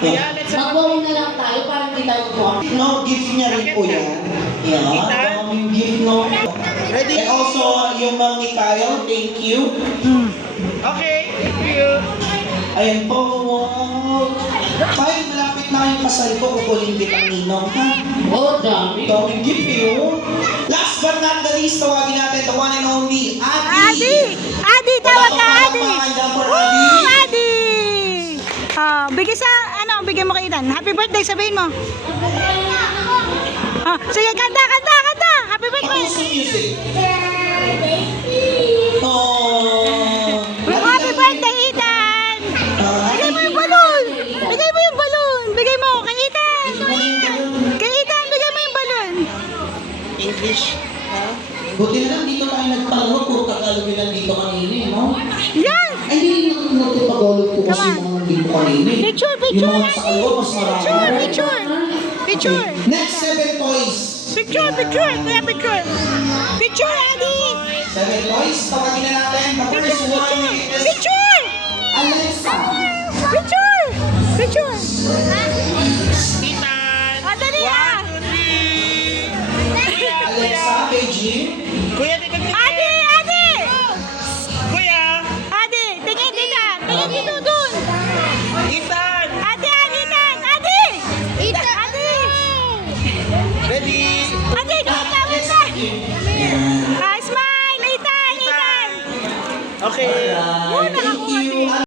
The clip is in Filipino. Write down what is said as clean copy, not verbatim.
Mag-bowling na lang tayo para hindi tayo po. No, gift niya rin po yan. Yan. Tama yung gift, no? Ready? And also, yung ma'am ni Kyle, thank you. Okay, thank you. Ayan po, wow. Kyle, malapit na yung kasal ko. Kukunin din ang ninong, ha? Oh, dami. Daming gift, yun. Last but not the least, tawagin natin the one and only Adi! Adi, tawag ka, Adi! Woo, Adi! Bigay sa, bigay mo kay Ethan. Happy birthday, sabihin mo. Sige, kanta! Happy birthday! Ako music. Oh. Happy birthday, Ethan! Bigay mo yung balloon! Bigay mo kay Ethan! Kay Ethan, bigay mo yung balloon! English. Ha? Buti na lang dito tayo nagpalaro. Puro Tagalog yun lang dito kanina, no? Yan! Ay, hindi nagpapagolog po kasi Come on. yung mga nandito kanina. Picture! Yung mga sa kalwa, mas marami. Picture! Okay. Next 7 toys. Picture, Adi! 7 toys. Tawagin na natin. The first one is Picture! Alexa. Picture! Ethan. Dali 1, 2, 3. Alexa, KG.